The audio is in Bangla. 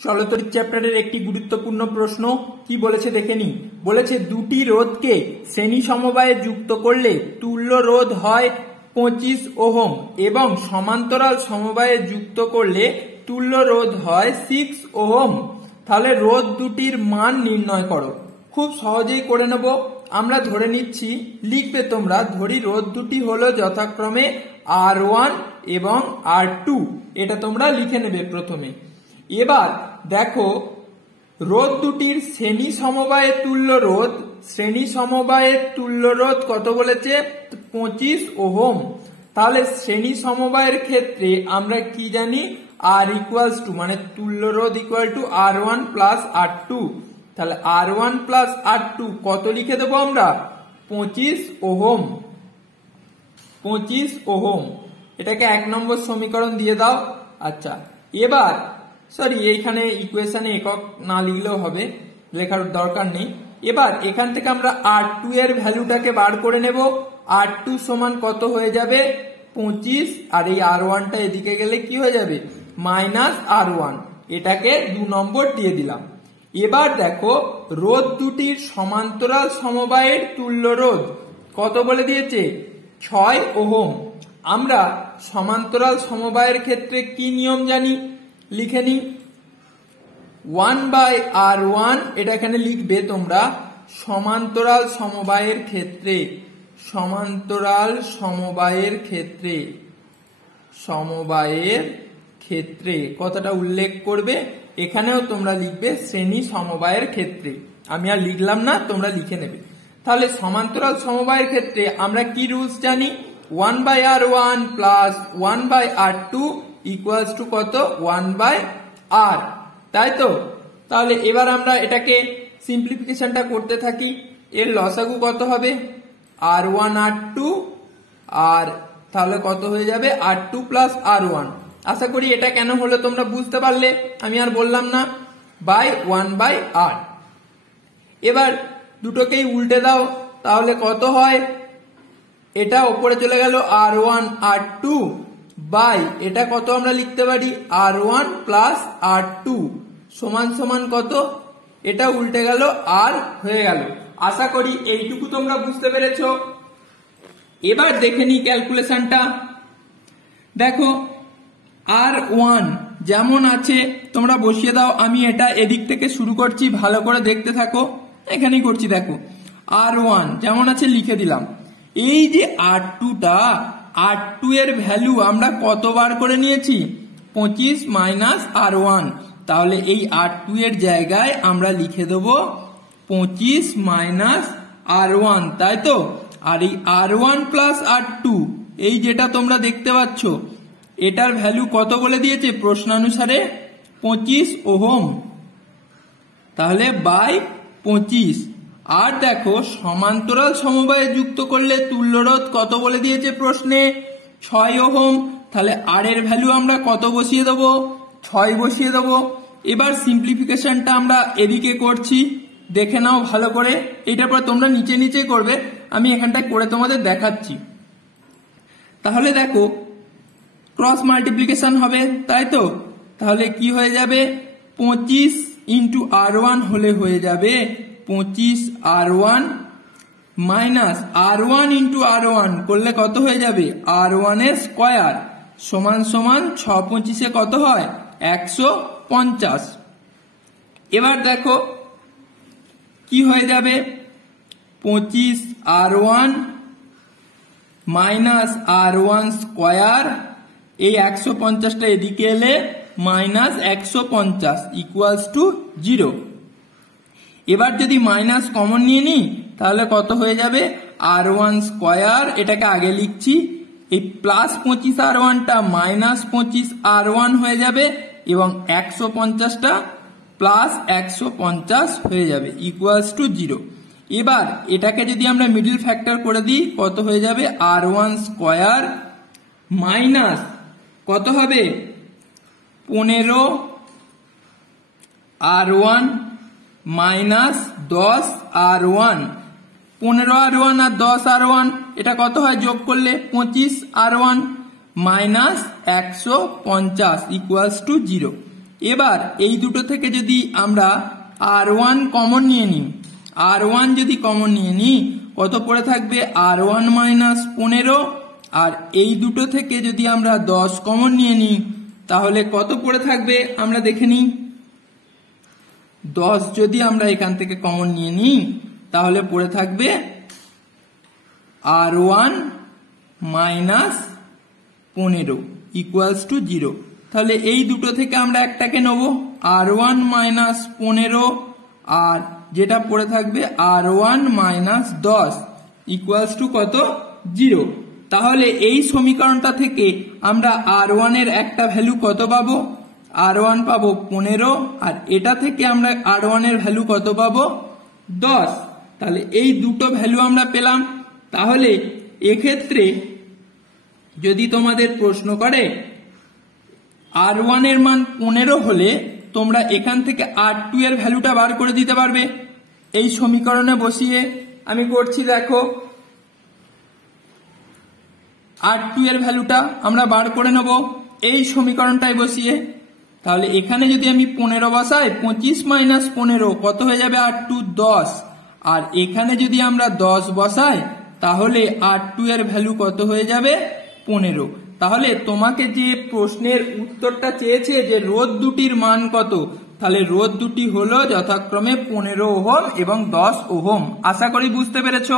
চলতরিৎ চ্যাপ্টারের একটি গুরুত্বপূর্ণ প্রশ্ন কি বলেছে দেখে নি। বলেছে দুটি রোধকে শ্রেণী সমবায়ে যুক্ত করলে তুল্য রোধ হয় 25 ওহম এবং সমান্তরাল সমবায়ে যুক্ত করলে তুল্য রোধ হয় 6 ওহম। তাহলে রোধ দুটির মান নির্ণয় করো। খুব সহজেই করে নেব। আমরা ধরে নিচ্ছি, লিখবে তোমরা, ধরি রোধ দুটি হলো যথাক্রমে R1 এবং R2। এটা তোমরা লিখে নেবে প্রথমে। এবার দেখো রোধ দুটির শ্রেণী সমবায়ে তুল্য রোধ, শ্রেণী সমবায়ের তুল্য রোধ কত বলেছে? 25 ওহম। তাহলে শ্রেণী সমবায়ের ক্ষেত্রে আমরা কি জানি? R ইকুয়ালস টু, মানে তুল্য রোধ equal to R1 plus R2। তাহলে R1 প্লাস R2 কত লিখে দেবো আমরা? 25 ওহম। 25 ওহম। এটাকে 1 নম্বর সমীকরণ দিয়ে দাও। আচ্ছা, এবার এইখানে ইকুয়েশনে একক না লিখলেও হবে, লেখার দরকার নেই। এবার এখান থেকে আমরা R2 এর ভ্যালুটাকে বার করে নেব। R2 সমান কত হয়ে যাবে? 25। আর এই R1টা এদিকে গেলে কি হয়ে যাবে? Minus R1। এটাকে 2 নম্বর দিয়ে দিলাম। এবার দেখো রোধ দুটির সমান্তরাল সমবায়ের তুল্য রোধ কত বলে দিয়েছে? 6 ওহম। আমরা সমান্তরাল সমবায়ের ক্ষেত্রে কি নিয়ম জানি? লিখে নি 1/R1। এটা এখানে লিখবে তোমরা। সমান্তরাল সমবায়ের ক্ষেত্রে, সমান্তরাল সমবায়ের ক্ষেত্রে, সমবায়ের ক্ষেত্রে কথাটা উল্লেখ করবে। এখানেও তোমরা লিখবে শ্রেণী সমবায়ের ক্ষেত্রে। আমি আর লিখলাম না, তোমরা লিখে নেবে। তাহলে সমান্তরাল সমবায়ের ক্ষেত্রে আমরা কি রুলস জানি? 1/R1 plus 1/R2 equals to কত? 1/R, তাই তো? তাহলে এবার আমরা এটাকে সিম্পলিফিকেশনটা করতে থাকি। এর লসাগু কত হবে? R1 R2, আর তাহলে কত হয়ে যাবে? R2 plus R1। আশা করি এটা কেন হলো তোমরা বুঝতে পারলে, আমি আর বললাম না। By 1/R। এবার দুটোকেই উল্টে দাও, তাহলে কত হয়? এটা উপরে চলে গেল R1 R2 বাই এটা কত আমরা লিখতে পারি? R1 প্লাস R2 সমান সমান কত? এটা উল্টে গেল আর হয়ে গেল। আশা করি এইটুকু তোমরা বুঝতে পেরেছো। এবার দেখে নি ক্যালকুলেশনটা। দেখো R1 যেমন আছে তোমরা বসিয়ে দাও। আমি এটা এদিক থেকে শুরু করছি, ভালো করে দেখতে থাকো। এখানেই করছি। দেখো R1 যেমন আছে লিখে দিলাম। এই যে R2টা, R2 এর ভ্যালু আমরা কতবার করে নিয়েছি? 25 মাইনাস R1। তাহলে এই R2 এর জায়গায় আমরা লিখে দেব 25 মাইনাস R1, তাই তো? আর এই R1 প্লাস R2 এই যেটা তোমরা দেখতে পাচ্ছ, এটার ভ্যালু কত বলে দিয়েছে প্রশ্নানুসারে? 25 ওহম। তাহলে বাই 25। আর দেখো সমান্তরাল সমবায়ে যুক্ত করলে তুল্য রোধ কত বলে দিয়েছে প্রশ্নে? 6 ওহম। তাহলে আর এর ভ্যালু আমরা কত বসিয়ে দেবো? 6 বসিয়ে দেবো। এবার সিম্পলিফিকেশনটা আমরা এদিকে করছি, দেখে নাও ভালো করে। এটার পর তোমরা নিচে নিচে করবে, আমি এখানটা করে তোমাদের দেখাচ্ছি। তাহলে দেখো ক্রস মাল্টিপ্লিকেশন হবে, তাই তো? তাহলে কি হয়ে যাবে? 25 ইন্টু R1 হলে হয়ে যাবে 25 R1 minus R1 into R1 করলে কত হয়ে যাবে? R1 এর স্কয়ার সমান সমান 6 25 কত হয়? 150। এবার দেখো কি হয়ে যাবে? 25 R1 মাইনাস R1 স্কয়ার, এই 150টা এদিকে এলে মাইনাস 150 ইকুয়ালস টু 0। এবার যদি মাইনাস কমন নিয়ে নিই তাহলে কত হয়ে যাবে? R1 স্কয়ার, এটাকে আগে লিখছি। এই প্লাস 25 R1টা মাইনাস 25 R1 হয়ে যাবে এবং 150টা প্লাস 150 হয়ে যাবে ইকুয়ালস টু 0। এবার এটাকে যদি আমরা মিডল ফ্যাক্টর করে দিই কত হয়ে যাবে? R1 স্কয়ার মাইনাস কত হবে? 15 R1 মাইনাস 10 R1। 15 R1 আর 10 R1 এটা কত হয় যোগ করলে? 25 R1 মাইনাস 150 ইকুয়ালস টু 0। এবার এই দুটো থেকে যদি আমরা R1 কমন নিয়ে নিই, R1 যদি কমন নিয়ে নিই কত পড়ে থাকবে R1 মাইনাস 15, আর এই দুটো থেকে যদি আমরা 10 কমন নিয়ে নিই তাহলে কত পড়ে থাকবে আমরা দেখে নিই। 10 যদি আমরা এখান থেকে কমন নিয়ে নিই তাহলে পড়ে থাকবে R1 মাইনাস 15 ইকুয়ালস টু 0। তাহলে এই দুটো থেকে আমরা একটাকে নেব R1 মাইনাস 15, আর যেটা পড়ে থাকবে R1 মাইনাস 10 ইকুয়ালস টু কত 0। তাহলে এই সমীকরণটা থেকে আমরা R1 এর একটা ভ্যালু কত পাবো, R1 পাবো 15, আর এটা থেকে আমরা R1 এর ভ্যালু কত পাবো 10। তাহলে এই দুটো ভ্যালু আমরা পেলাম। তাহলে এক্ষেত্রে যদি তোমাদের প্রশ্ন করে R1 এর মান 15 হলে তোমরা এখান থেকে R2 এর ভ্যালুটা বার করে দিতে পারবে। এই সমীকরণে বসিয়ে আমি করছি, দেখো R2 এর ভ্যালুটা আমরা বার করে নেব এই সমীকরণটায় বসিয়ে। তাহলে এখানে যদি আমি 15 বসাই 25 মাইনাস 15 কত হয়ে যাবে R2 10, আর এখানে যদি আমরা 10 বসাই তাহলে R2 এর ভ্যালু কত হয়ে যাবে 15। তাহলে তোমাকে যে প্রশ্নের উত্তরটা চেয়েছে যে রোধ দুটির মান কত, তাহলে রোধ দুটি হলো যথাক্রমে 15 ওহম এবং 10 ওহম। আশা করি বুঝতে পেরেছো।